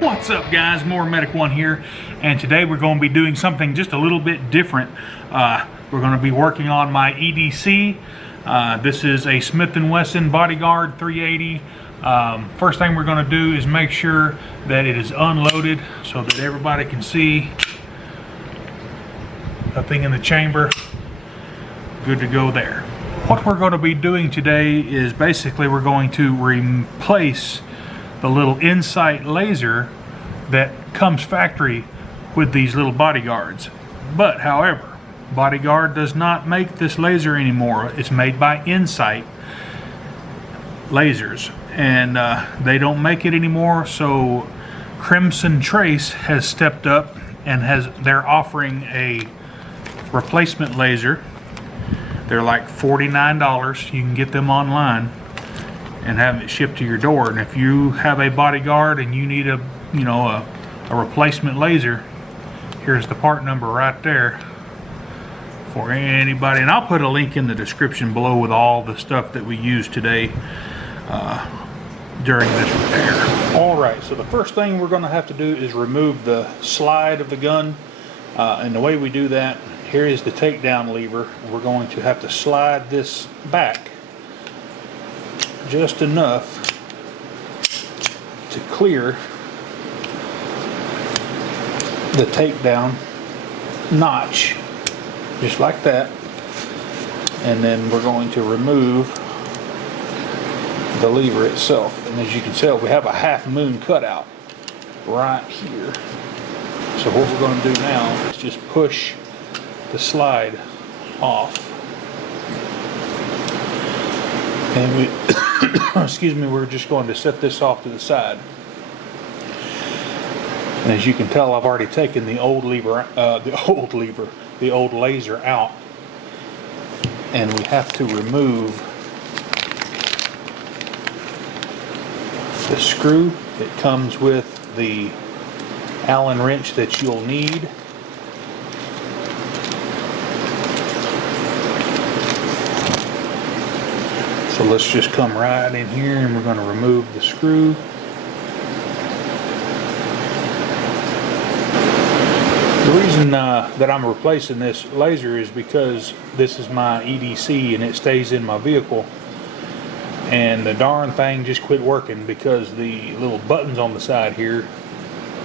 What's up, guys? More Medic One here, and today we're going to be doing something just a little bit different. We're going to be working on my EDC. This is a Smith & Wesson Bodyguard 380. First thing we're going to do is make sure that it is unloaded so that everybody can see nothing in the chamber. Good to go there. What we're going to be doing today is basically we're going to replace the little Insight laser that comes factory with these little Bodyguards. But however, Bodyguard does not make this laser anymore. It's made by Insight lasers, and they don't make it anymore. So Crimson Trace has stepped up and they're offering a replacement laser. They're like $49. You can get them online and have it shipped to your door. And if you have a Bodyguard and you need a replacement laser, here's the part number right there for anybody. And I'll put a link in the description below with all the stuff that we used today during this repair. Alright, so the first thing we're going to have to do is remove the slide of the gun. And the way we do that, here is the takedown lever. We're going to have to slide this back just enough to clear the takedown notch, just like that. And then we're going to remove the lever itself. And as you can tell, we have a half moon cutout right here. So what we're going to do now is just push the slide off. And we, excuse me, we're just going to set this off to the side. And as you can tell, I've already taken the old lever, the old laser out. And we have to remove the screw that comes with the Allen wrench that you'll need. So let's just come right in here and we're going to remove the screw. The reason that I'm replacing this laser is because this is my EDC and it stays in my vehicle. And the darn thing just quit working because the little buttons on the side here,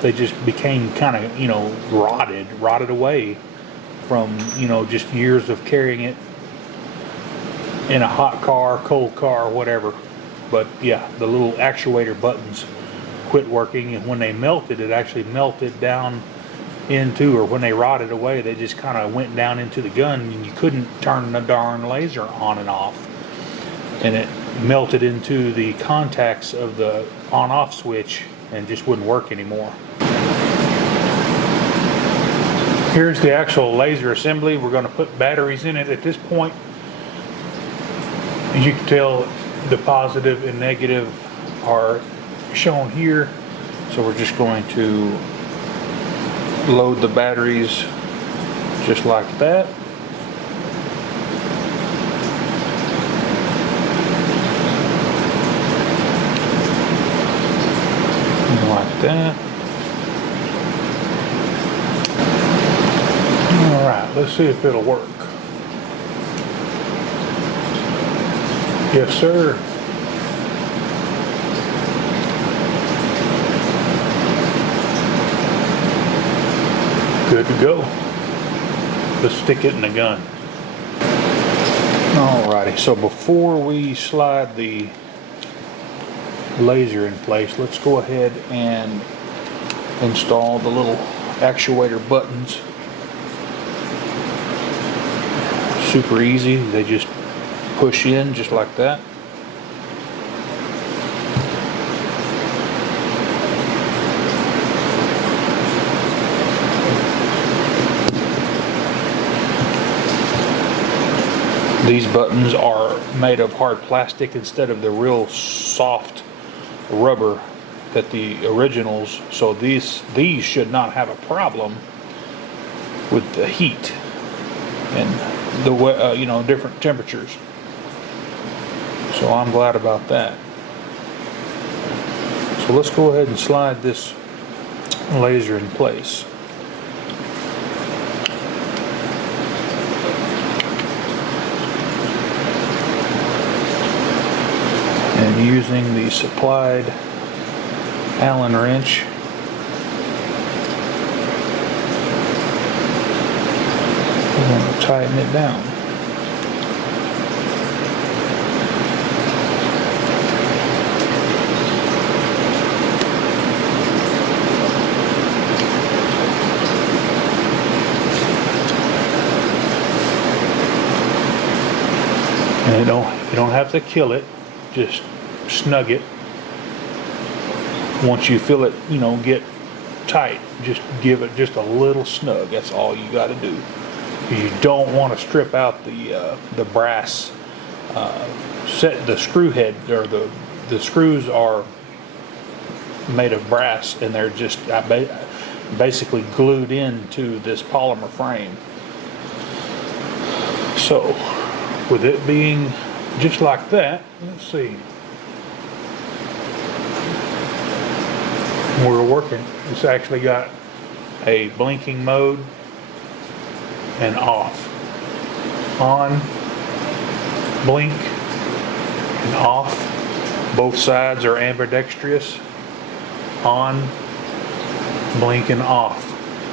they just became kind of, rotted away from, just years of carrying it in a hot car, cold car, whatever. But yeah, the little actuator buttons quit working, and when they melted, it actually melted down into, or when they rotted away, they just kind of went down into the gun, and you couldn't turn the darn laser on and off. And it melted into the contacts of the on-off switch and just wouldn't work anymore. Here's the actual laser assembly. We're going to put batteries in it at this point. As you can tell, the positive and negative are shown here. So we're just going to load the batteries just like that. And like that. Alright, let's see if it'll work. Yes, sir. Good to go. Let's stick it in the gun. Alrighty, so before we slide the laser in place, let's go ahead and install the little actuator buttons. Super easy. They just push in just like that. These buttons are made of hard plastic instead of the real soft rubber that the originals, so these should not have a problem with the heat and the different temperatures. So I'm glad about that. So let's go ahead and slide this laser in place. And using the supplied Allen wrench, we're going to tighten it down. And you don't have to kill it, just snug it. Once you feel it, get tight, just give it just a little snug. That's all you got to do. You don't want to strip out the brass set. The screw head, or the screws are made of brass, and they're just basically glued into this polymer frame. So with it being just like that, let's see, we're working. It's actually got a blinking mode and off, on, blink, and off. Both sides are ambidextrous, on, blink, and off.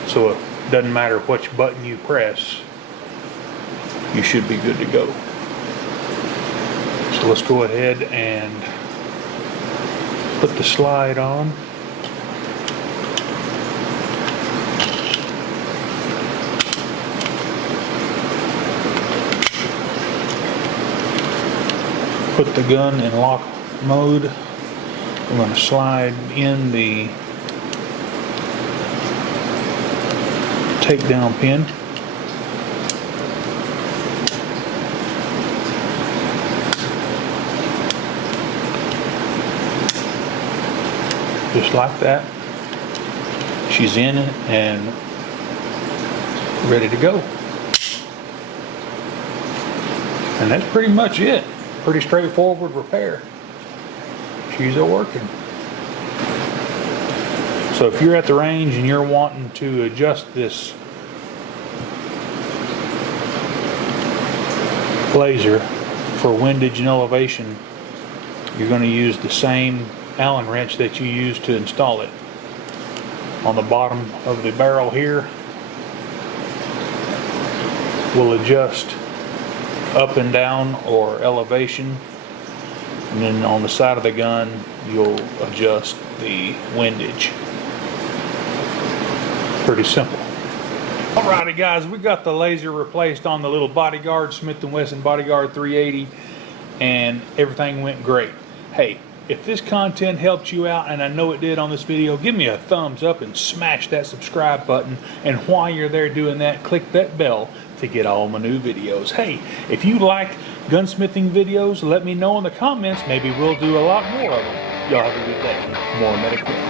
So it doesn't matter which button you press, you should be good to go. So let's go ahead and put the slide on. Put the gun in lock mode. I'm going to slide in the takedown pin. Just like that. She's in and ready to go. And that's pretty much it. Pretty straightforward repair. She's working. So if you're at the range and you're wanting to adjust this laser for windage and elevation, you're going to use the same Allen wrench that you used to install it. On the bottom of the barrel here, we'll adjust up and down or elevation, and then on the side of the gun you'll adjust the windage. Pretty simple. Alrighty guys, we got the laser replaced on the little Bodyguard, Smith & Wesson Bodyguard 380, and everything went great. Hey, if this content helped you out, and I know it did on this video, give me a thumbs up and smash that subscribe button. And while you're there doing that, click that bell to get all my new videos. Hey, if you like gunsmithing videos, let me know in the comments. Maybe we'll do a lot more of them. Y'all have a good day. More medical.